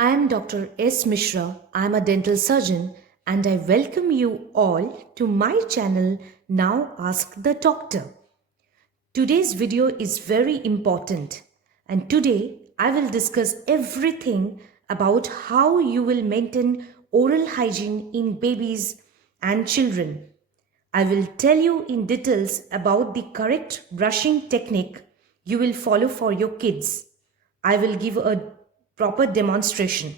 I am Dr. S. Mishra. I am a dental surgeon and I welcome you all to my channel Now Ask the Doctor. Today's video is very important and today I will discuss everything about how you will maintain oral hygiene in babies and children. I will tell you in details about the correct brushing technique you will follow for your kids. I will give a proper demonstration.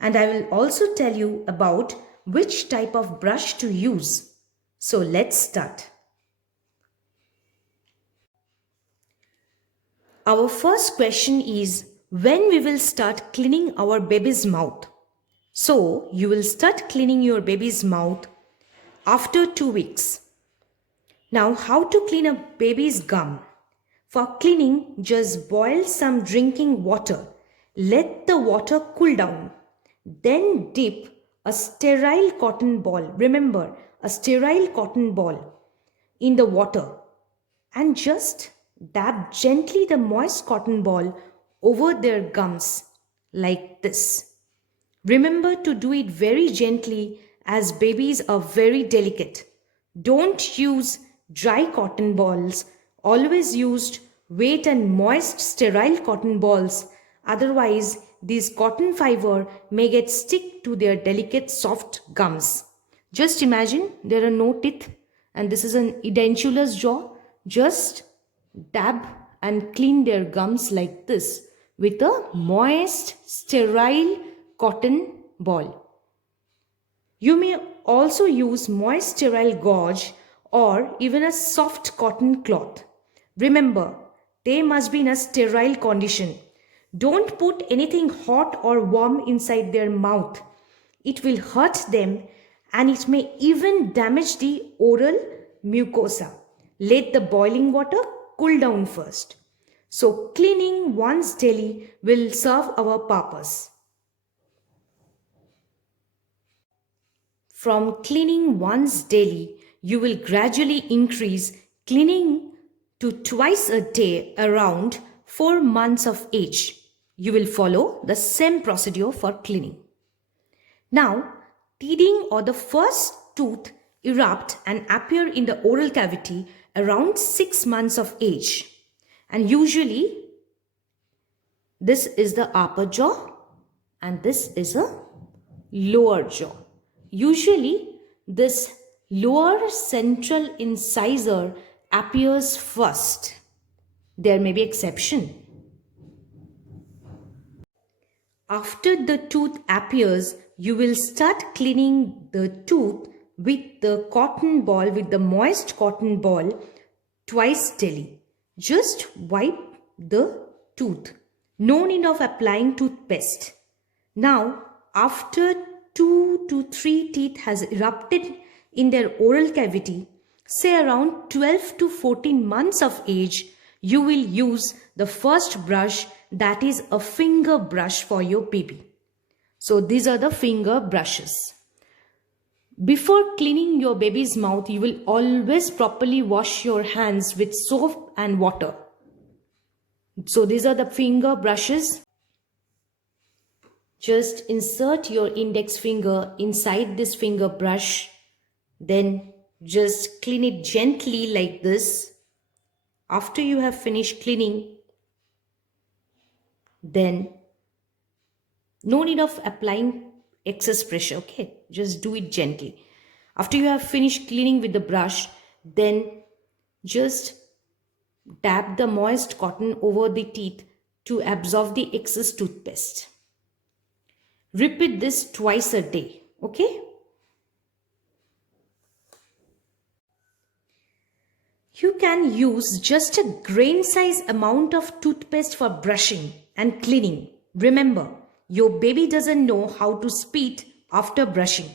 And I will also tell you about which type of brush to use. So let's start. Our first question is when we will start cleaning our baby's mouth. So you will start cleaning your baby's mouth after 2 weeks. Now how to clean a baby's gum? For cleaning, just boil some drinking water. Let the water cool down. Then dip a sterile cotton ball, remember a sterile cotton ball, in the water and just dab gently the moist cotton ball over their gums like this. Remember to do it very gently as babies are very delicate. Don't use dry cotton balls, always use wet and moist sterile cotton balls, otherwise these cotton fiber may get stick to their delicate soft gums. Just imagine there are no teeth and this is an edentulous jaw. Just dab and clean their gums like this with a moist sterile cotton ball. You may also use moist sterile gauze or even a soft cotton cloth. Remember, they must be in a sterile condition. Don't put anything hot or warm inside their mouth. It will hurt them and it may even damage the oral mucosa. Let the boiling water cool down first. So cleaning once daily will serve our purpose. From cleaning once daily, you will gradually increase cleaning to twice a day around 4 months of age. You will follow the same procedure for cleaning. Now, teething or the first tooth erupt and appear in the oral cavity around 6 months of age. And usually, this is the upper jaw and this is a lower jaw. Usually, this lower central incisor appears first. There may be exception. After the tooth appears, you will start cleaning the tooth with the cotton ball, with the moist cotton ball twice daily. Just wipe the tooth. No need of applying toothpaste. Now, after 2 to 3 teeth has erupted in their oral cavity, say around 12 to 14 months of age, you will use the first brush, that is a finger brush for your baby. So these are the finger brushes. Before cleaning your baby's mouth, you will always properly wash your hands with soap and water. So these are the finger brushes. Just insert your index finger inside this finger brush. Then just clean it gently like this. After you have finished cleaning, then no need of applying excess pressure, okay? Just do it gently. After you have finished cleaning with the brush, then just dab the moist cotton over the teeth to absorb the excess toothpaste. Repeat this twice a day, okay? You can use just a grain size amount of toothpaste for brushing and cleaning. Remember, your baby doesn't know how to spit after brushing.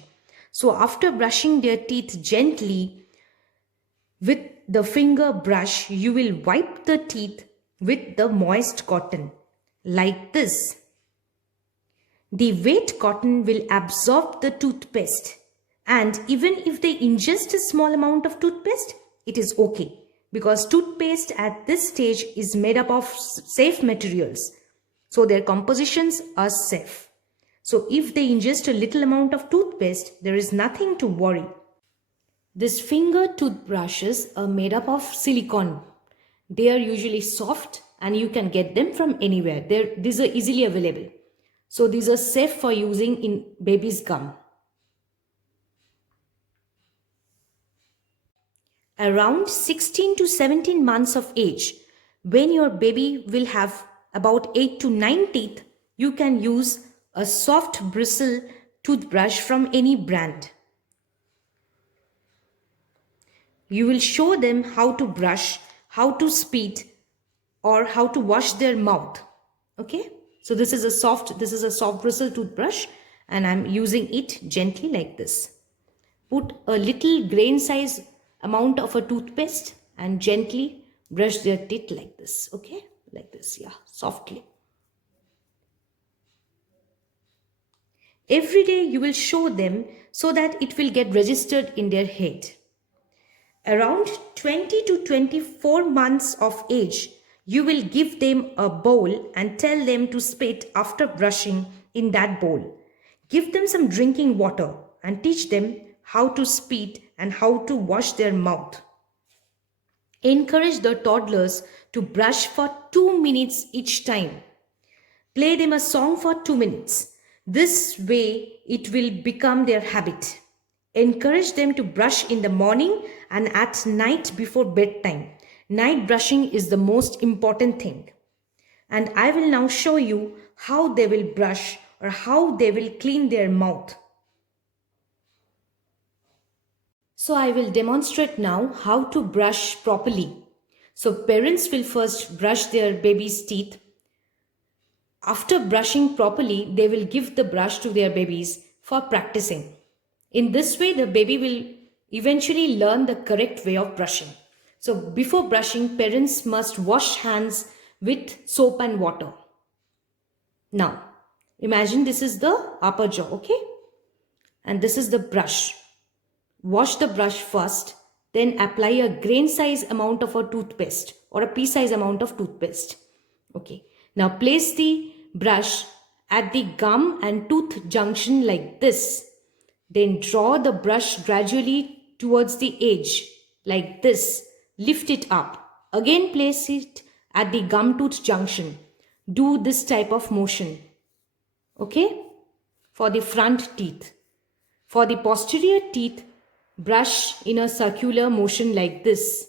So after brushing their teeth gently with the finger brush, you will wipe the teeth with the moist cotton like this. The wet cotton will absorb the toothpaste, and even if they ingest a small amount of toothpaste, it is okay because toothpaste at this stage is made up of safe materials. So their compositions are safe. So if they ingest a little amount of toothpaste, there is nothing to worry. These finger toothbrushes are made up of silicone. They are usually soft and you can get them from anywhere. These are easily available. So these are safe for using in baby's gum. Around 16 to 17 months of age, when your baby will have about 8 to 9 teeth, you can use a soft bristle toothbrush from any brand. You will show them how to brush, how to spit, or how to wash their mouth. Okay? So this is a soft bristle toothbrush and I'm using it gently like this. Put a little grain size amount of a toothpaste and gently brush their teeth like this. Okay? Like this, yeah, softly. Every day you will show them so that it will get registered in their head. Around 20 to 24 months of age, you will give them a bowl and tell them to spit after brushing in that bowl. Give them some drinking water and teach them how to spit and how to wash their mouth. Encourage the toddlers to brush for 2 minutes each time. Play them a song for 2 minutes. This way it will become their habit. Encourage them to brush in the morning and at night before bedtime. Night brushing is the most important thing. And I will now show you how they will brush or how they will clean their mouth. So I will demonstrate now how to brush properly. So parents will first brush their baby's teeth. After brushing properly, they will give the brush to their babies for practicing. In this way, the baby will eventually learn the correct way of brushing. So before brushing, parents must wash hands with soap and water. Now, imagine this is the upper jaw, okay? And this is the brush. Wash the brush first, then apply a grain size amount of a toothpaste or a pea size amount of toothpaste. Okay. Now place the brush at the gum and tooth junction like this. Then draw the brush gradually towards the edge like this. Lift it up. Again place it at the gum tooth junction. Do this type of motion. Okay? For the front teeth. For the posterior teeth, brush in a circular motion like this.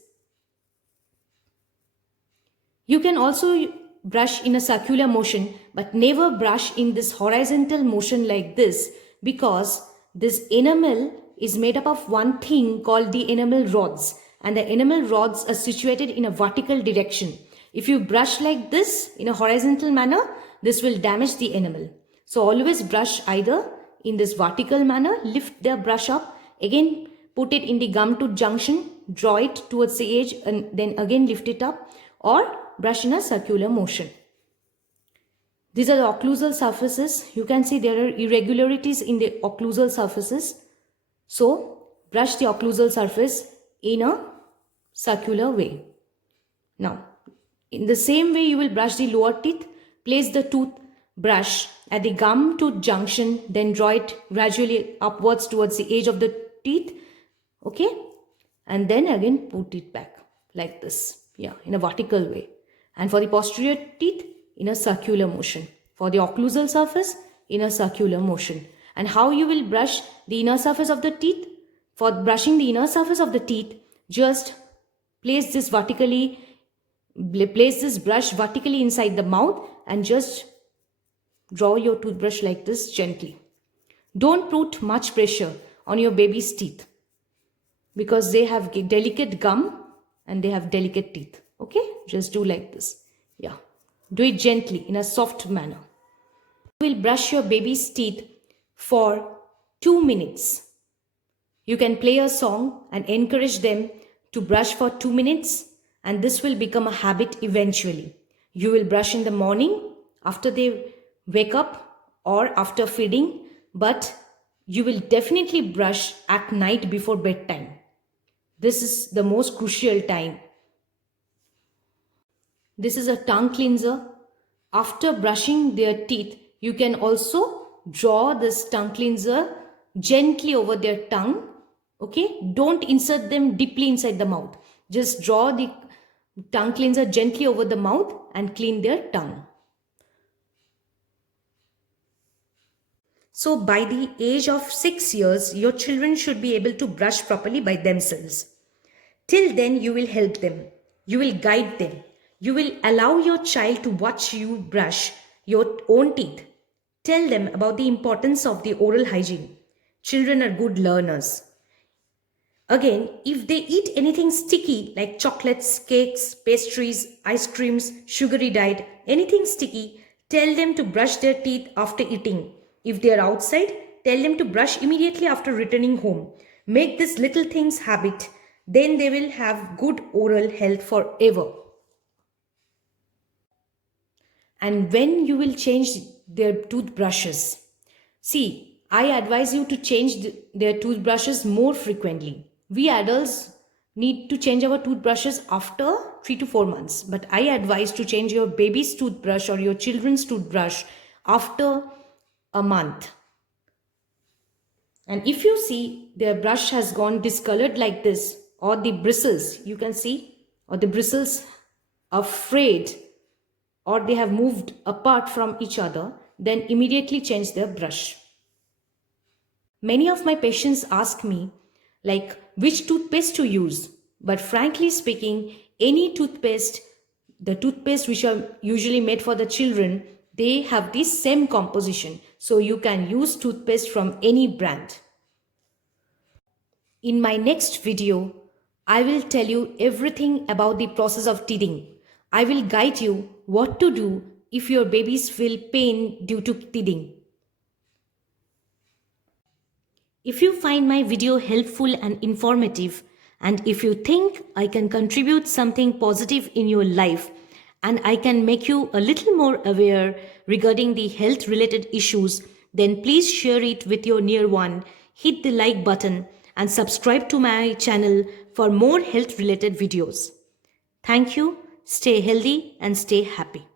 You can also brush in a circular motion, but never brush in this horizontal motion like this, because this enamel is made up of one thing called the enamel rods, and the enamel rods are situated in a vertical direction. If you brush like this in a horizontal manner, this will damage the enamel. So always brush either in this vertical manner, lift the brush up, again put it in the gum tooth junction, draw it towards the edge and then again lift it up, or brush in a circular motion. These are the occlusal surfaces. You can see there are irregularities in the occlusal surfaces. So brush the occlusal surface in a circular way. Now, in the same way you will brush the lower teeth. Place the toothbrush at the gum tooth junction, then draw it gradually upwards towards the edge of the teeth. Okay, and then again put it back like this, yeah, in a vertical way. And for the posterior teeth, in a circular motion. For the occlusal surface, in a circular motion. And how you will brush the inner surface of the teeth? For brushing the inner surface of the teeth, just place this brush vertically inside the mouth and just draw your toothbrush like this gently. Don't put much pressure on your baby's teeth, because they have delicate gum and they have delicate teeth. Okay, just do like this. Yeah, do it gently in a soft manner. You will brush your baby's teeth for 2 minutes. You can play a song and encourage them to brush for 2 minutes, and this will become a habit eventually. You will brush in the morning after they wake up or after feeding, but you will definitely brush at night before bedtime. This is the most crucial time. This is a tongue cleanser. After brushing their teeth, you can also draw this tongue cleanser gently over their tongue. Okay, don't insert them deeply inside the mouth. Just draw the tongue cleanser gently over the mouth and clean their tongue. So by the age of 6 years, your children should be able to brush properly by themselves. Till then, you will help them. You will guide them. You will allow your child to watch you brush your own teeth. Tell them about the importance of the oral hygiene. Children are good learners. Again, if they eat anything sticky like chocolates, cakes, pastries, ice creams, sugary diet, anything sticky, tell them to brush their teeth after eating. If they are outside, tell them to brush immediately after returning home. Make this little things habit. Then they will have good oral health forever. And when you will change their toothbrushes? See, I advise you to change their toothbrushes more frequently. We adults need to change our toothbrushes after 3 to 4 months. But I advise to change your baby's toothbrush or your children's toothbrush after a month. And if you see their brush has gone discolored like this, or the bristles, you can see, or the bristles are frayed, or they have moved apart from each other, then immediately change their brush. Many of my patients ask me, like, which toothpaste to use. But frankly speaking, any toothpaste, the toothpaste which are usually made for the children, they have the same composition. So you can use toothpaste from any brand. In my next video, I will tell you everything about the process of teething. I will guide you what to do if your babies feel pain due to teething. If you find my video helpful and informative, and if you think I can contribute something positive in your life, and I can make you a little more aware regarding the health related issues, then please share it with your near one, hit the like button, and subscribe to my channel for more health related videos. Thank you, stay healthy and stay happy.